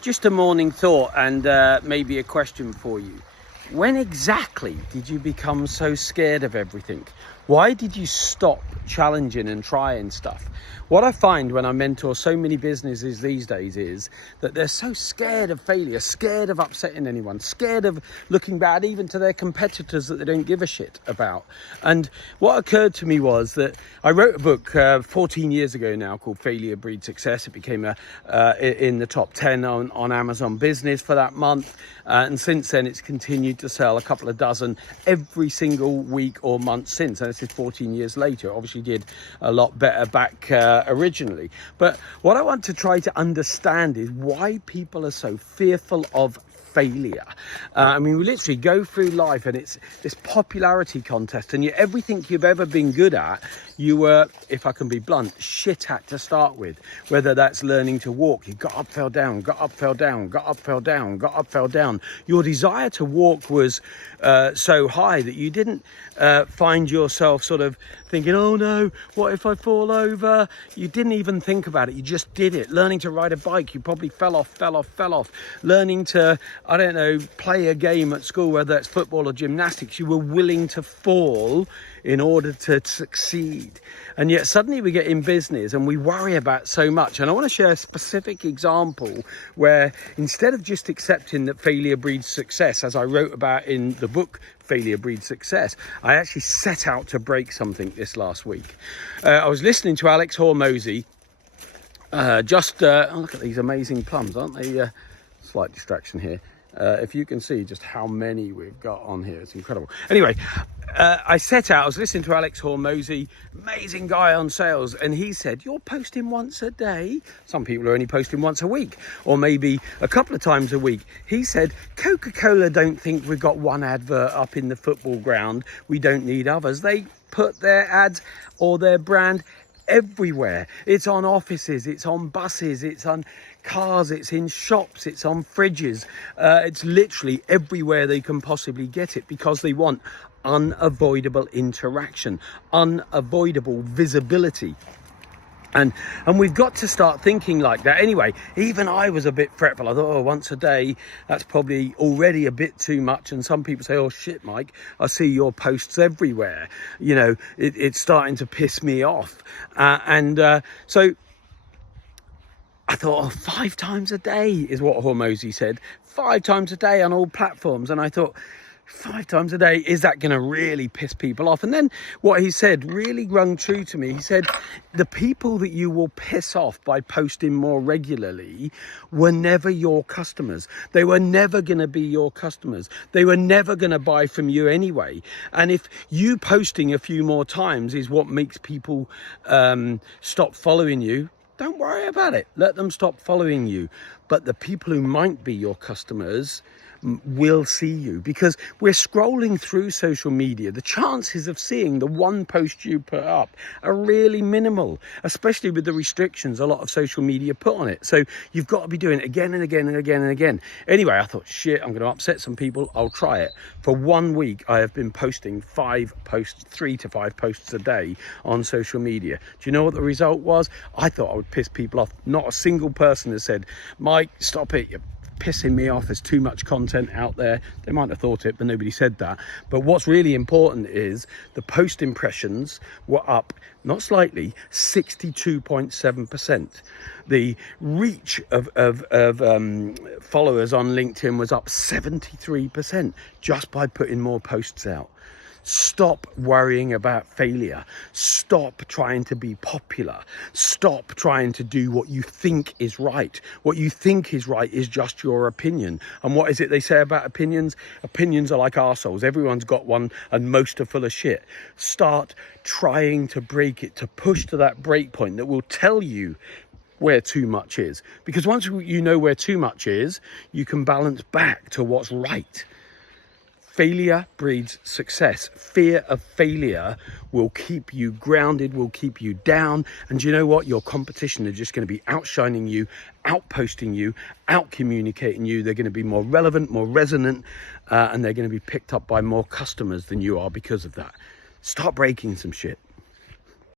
Just a morning thought and maybe a question for you. When exactly did you become so scared of everything? Why did you stop challenging and trying stuff? What I find when I mentor so many businesses these days is that they're so scared of failure, scared of upsetting anyone, scared of looking bad even to their competitors that they don't give a shit about. And what occurred to me was that I wrote a book 14 years ago now called Failure Breeds Success. It became in the top 10 on Amazon Business for that month. And since then, it's continued to sell a couple of dozen every single week or month since. And this is 14 years later. It obviously did a lot better back originally. But what I want to try to understand is why people are so fearful of failure. I mean, we literally go through life and it's this popularity contest, and everything you've ever been good at, you were, if I can be blunt, shit at to start with. Whether that's learning to walk, you got up, fell down, got up, fell down, got up, fell down, got up, fell down. Your desire to walk was so high that you didn't find yourself sort of thinking, oh no, what if I fall over? You didn't even think about it. You just did it. Learning to ride a bike, you probably fell off. Learning to, I don't know, play a game at school, whether it's football or gymnastics, you were willing to fall in order to succeed. And yet suddenly we get in business and we worry about so much. And I want to share a specific example where instead of just accepting that failure breeds success, as I wrote about in the book Failure Breeds Success, I actually set out to break something this last week. I was listening to Alex Hormozi. Oh, look at these amazing plums, aren't they? Slight distraction here. If you can see just how many we've got on here, it's incredible. Anyway, I was listening to Alex Hormozi, amazing guy on sales, and he said, you're posting once a day. Some people are only posting once a week, or maybe a couple of times a week. He said, Coca-Cola don't think we've got one advert up in the football ground. We don't need others. They put their ads or their brand everywhere. It's on offices, it's on buses, it's on cars, it's in shops, it's on fridges. It's literally everywhere they can possibly get it, because they want unavoidable interaction, unavoidable visibility. And we've got to start thinking like that. Anyway, even I was a bit fretful. I thought, oh, once a day, that's probably already a bit too much. And some people say, oh shit, Mike, I see your posts everywhere. You know, it's starting to piss me off. So I thought, oh, 5 times a day is what Hormozi said. 5 times a day on all platforms. And I thought, 5 times a day, is that going to really piss people off? And then what he said really rung true to me. He said, the people that you will piss off by posting more regularly were never your customers. They were never going to be your customers. They were never going to buy from you anyway. And if you posting a few more times is what makes people stop following you, don't worry about it. Let them stop following you. But the people who might be your customers will see you, because we're scrolling through social media. The chances of seeing the one post you put up are really minimal, especially with the restrictions a lot of social media put on it. So you've got to be doing it again and again and again and again. Anyway, I thought, shit, I'm going to upset some people. I'll try it. For 1 week, I have been posting 3 to 5 posts a day on social media. Do you know what the result was? I thought I would piss people off. Not a single person has said, Mike, stop it. You're pissing me off, there's too much content out there. They might have thought it, but nobody said that. But what's really important is the post impressions were up, not slightly, 62.7%. The reach of followers on LinkedIn was up 73% just by putting more posts out. Stop worrying about failure. Stop trying to be popular. Stop trying to do what you think is right. What you think is right is just your opinion. And what is it they say about opinions? Opinions are like arseholes. Everyone's got one and most are full of shit. Start trying to break it, to push to that break point that will tell you where too much is. Because once you know where too much is, you can balance back to what's right. Failure breeds success. Fear of failure will keep you grounded, will keep you down. And you know what? Your competition are just going to be outshining you, outposting you, out-communicating you. They're going to be more relevant, more resonant, and they're going to be picked up by more customers than you are because of that. Start breaking some shit.